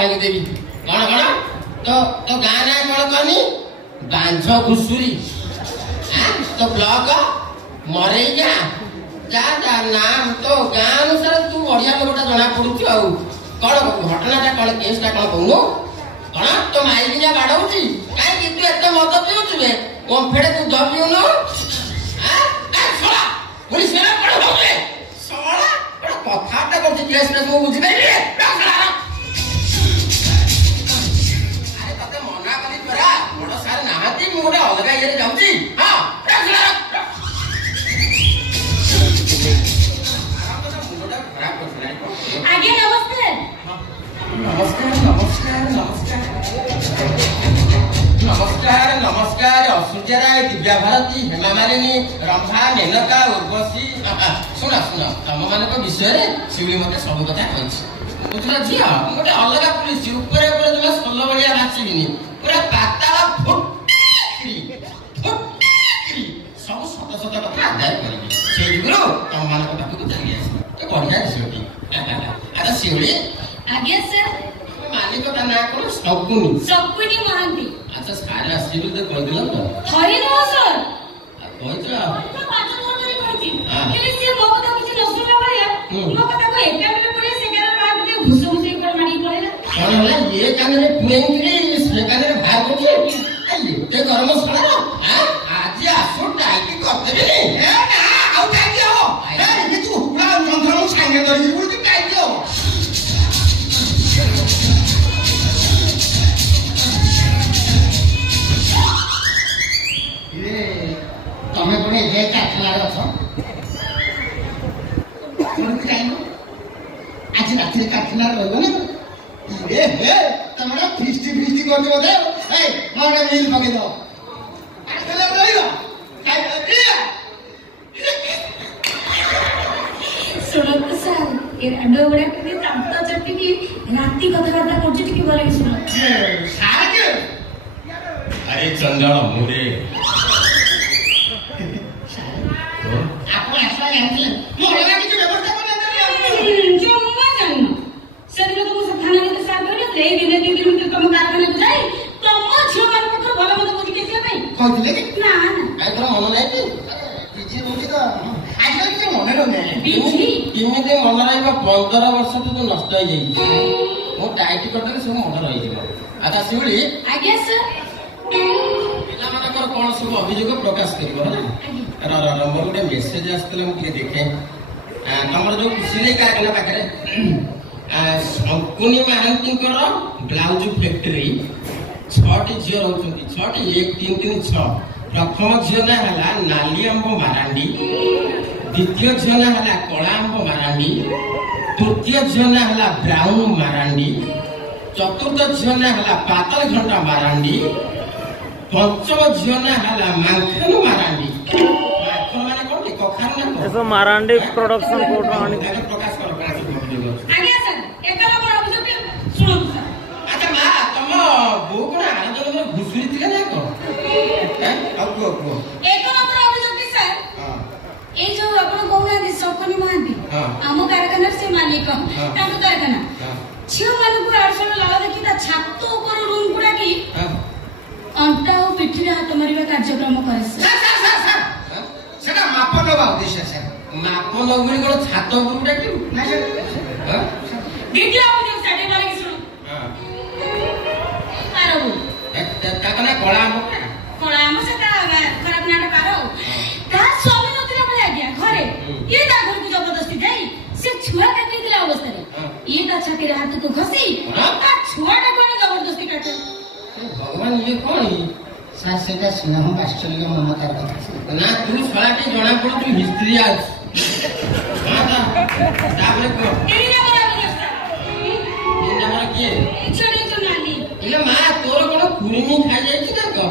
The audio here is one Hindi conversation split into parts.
भाई देवी कौन कौन तो तो गाँ ना कौन कहनी बांझ घुसुरी तो ब्लॉक मरेगा जा जा नाम तो गाँ अनुसार तू बढ़िया लोकटा जना पड़ुଛୁ ଆଉ कौन घटनाटा कौन केसटा कौन कहूनु कौन तो माइक जा बाड़ौची काहे तू एते मद पिउछु बे ओमफेडे तू दबिउनु हां ए छोड़ा पुलिस वाला कौन होवे सोला बड़ा कथाटा करछि केस में तू बुझि पाइबे अरे तते मना कली तोरा बड़ सार नाहती मु गोटे अलगा इए जाउची हां छोड़ा आगे नमस्कार नमस्कार नमस्कार नमस्कार नमस्कार नमस्कार असुर्या राय दिव्या भारती हेमा मालिनी रंभा मेनका उर्वशी सुना सुना तम मान विषय शिवली मत सब कथा कही बुझल झील गोटे अलग पुलिस ऊपर तुम सोल भाया नाचबिनी पूरा पाताल सब सत सत कथा आदाय करेंगे से जुगु तम मान पाखक चली आस तो बढ़िया झीलटी अच्छा शिवली आगे सर मालिक का ना कौन सकुनी सकुनी महांती अच्छा सारे आसीबे तो कह दिला तो हरि नो सर कहचा तो पाठ कर कहती हां कि से मो कथा किछ न सुनला भलिया मो कथा को एकाडमी पड़े से कारण भाग के घुस घुस कर मारी पड़ेला कौन होला ये कान रे पुएंकरी से कान रे भाग होची आइए ते गरम सड़ा हां आज आसो टाइटी करते बे ए ना आउ टाइटी हो ए ये तू हुड़ा जंथरम सांगे धरि बोलती टाइटी हो तमे कोने जे काठनार अछ कोन काइनो आज रात्री काठनार रहबो ना ए हे तमरा फिस्टी फिस्टी करते बोले ए मोरे मिल पके दो आले रहइबा काई ए सुनो तो सर ए अंडो बड़ा के तंत चट्टी की राती कथा वार्ता करछि टिके बोले सुनो साज अरे चंदन मोरे आपको ऐसा जानते हैं मोरे की व्यवस्था करना चाहिए जो मम्मा जानना सदिन तुम सब थाना में साथ करे ले दिन 2 किलोमीटर तुम कारखाने को जाई तुम झियो मान पत्र भला मत बुझी के भाई कहथिले कि ना ना काई तोर मन नाही कि बिजी होची तो आज कल के मन रहने बिजी किमिते मन रहइबा 15 वर्ष तो नष्ट हो जाई मो टाइट करते सब मन रहि जिवो अच्छा शिवली आगे सर पिला मानकर कोन सब अभियोग प्रकाश करिवो ना मोर गोटे मेसेज आसला मुझे देखे तुम जो सिलाई कारखाना पाखे शंकुनी महांती ब्लाउज फैक्ट्री 6टी झील रोचे 6टी 1 3 3 6 प्रथम झील ना है नाली अंब मारांडी द्वितीय झील ना है कला अंब मारांडी तृतीय झील ना है ब्राउन मारांडी चतुर्थ झील ना है पातल घंटा मारांडी पंचम झील ना है माखन मारांडी eso मारांडी प्रोडक्शन कोड आनी प्रकाश कर आगे सर एक नंबर अभियोग सुनो अच्छा मा तुम बो कोन आनंद में घुसरी थिले ना को हैं अब को एक नंबर अभियोग सर हां ए जो आपण कोना दे सपनी महांती हम कारखाना से मालिक ताको कारखाना छियो मान को आरसण लावा देखि ता छातो ऊपर रूम पुरा की अंटा और पिठी रे हाथ मारिबा कार्यक्रम करे सर सर सेटा मापन बा उद्देश्य सर मापन गुरी को छातो गुरुटा कि ना सर हां दिखला मुझे साडे वाले की सुनो हां पारो काकना कोला हम से ता खराब नाटा पारो ता स्वामी नथिला बले आ गया घरे ये ता घर को जबरदस्ती जाई से छुआ काटी दिला अवस्था रे ये ता छाती रे हाथ को घसी ता छुआटा कोने जबरदस्ती काटे भगवान ये कौन सर सेटा स्नेह वात्सल्य ममतार कथा ना तू सलाटी जणा पड़ तू हिस्ट्री आज हां ताबले को तेरी ना बड़ा व्यवस्था ये नंबर के छोड़े तो नानी इले मा तोर कोन कुरिमी खाइ जाई छी ना को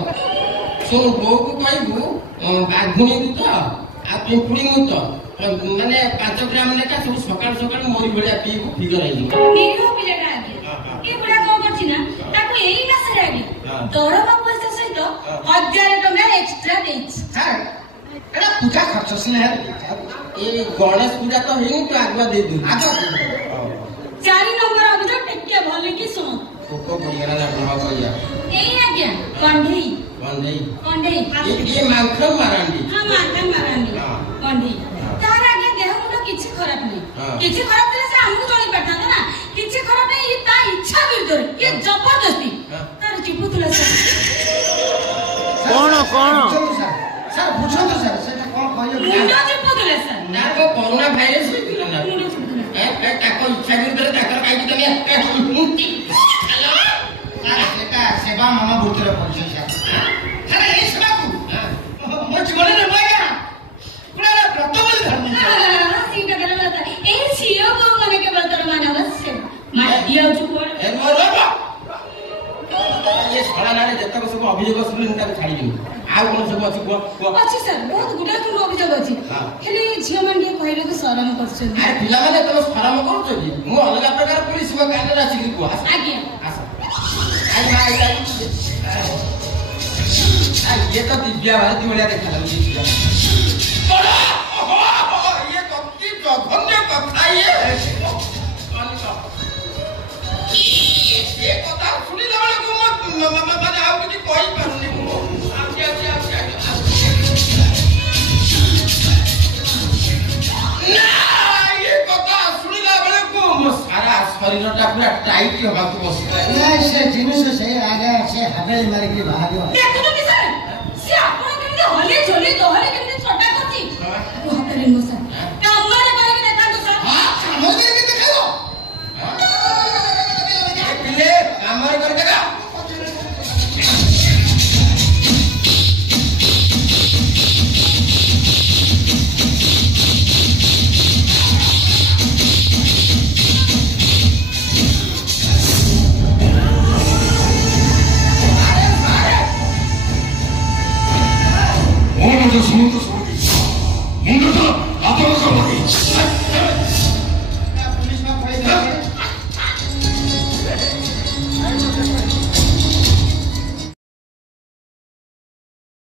सुन बो को कहबू बाघुनी तो आ पिंपुड़ी मु तो माने 5 ग्राम लेका सब सकाळ सकाळ मोरी भलिया पीबू फिगर आइ निरो पिलेटा आगे ये बड़ा कोन करछि ना ताको एई मासे रे आगे दरमा पैसा सहित 1000 टका एक्स्ट्रा देछ सर एटा पूजा खर्च से ना ए गणेश पूजा तो हेनी तो आगवा दे दू आगवा 4 नंबर अभियोग टेके भले की सुनो कोको पड़ियाला ना प्रभाव पड़िया ए आज्ञा कंढई ये माखन मारांडी हां माखन मारांडी कंढई तार आज्ञा देह मुंड किछि खराब नहीं किछि खराब थे से हमहु चली पड़ता ना किछि खराब नहीं ये ता इच्छा विरुद्ध ये जबरदस्ती तार चिपुतला सर कौन सर बुझो तो सर सेटा कोन कहयो मुंड चिपुतला सर ना को कोरोना वायरस होइला ना मुंड चिपुतला ए ताको इच्छा विरुद्ध ताकर काई तमे हेलो सर सेटा सेवा मामा भूतरे पहुंचे सर अरे ये सेवा को मो जीवन रे माया पुरा व्रत बोली धर्म हां सीधा गलत ए सीओ को माने के बलतर मानव से माय दिया चुकोड़ ए रो ये साला नाले जत्तक सब अभियोग सुनि निता छाडी दिनु आ कोन सब अछि को अछि सर बहुत गुडा तुम अभियोग अछि हेले झियो मन के कहले को शरण करछन अरे पिला माने तमे शरम करूछ कि मु अलग प्रकार पुलिस को काने राछि कि को आज्ञा आई ये तो दिव्या भारती वाला देखा लगी बड़ा ये कत्ती जघन्य कथा ये कथा सुनिला बेले को माने आउ कि कहि पारुनी मु आके ना ये कथा सुनिला बेले को मो सारा शरीरटा पूरा टाइट होबा को बस ना से जिनिस से आगे से हवेली मारी के बाहर देखो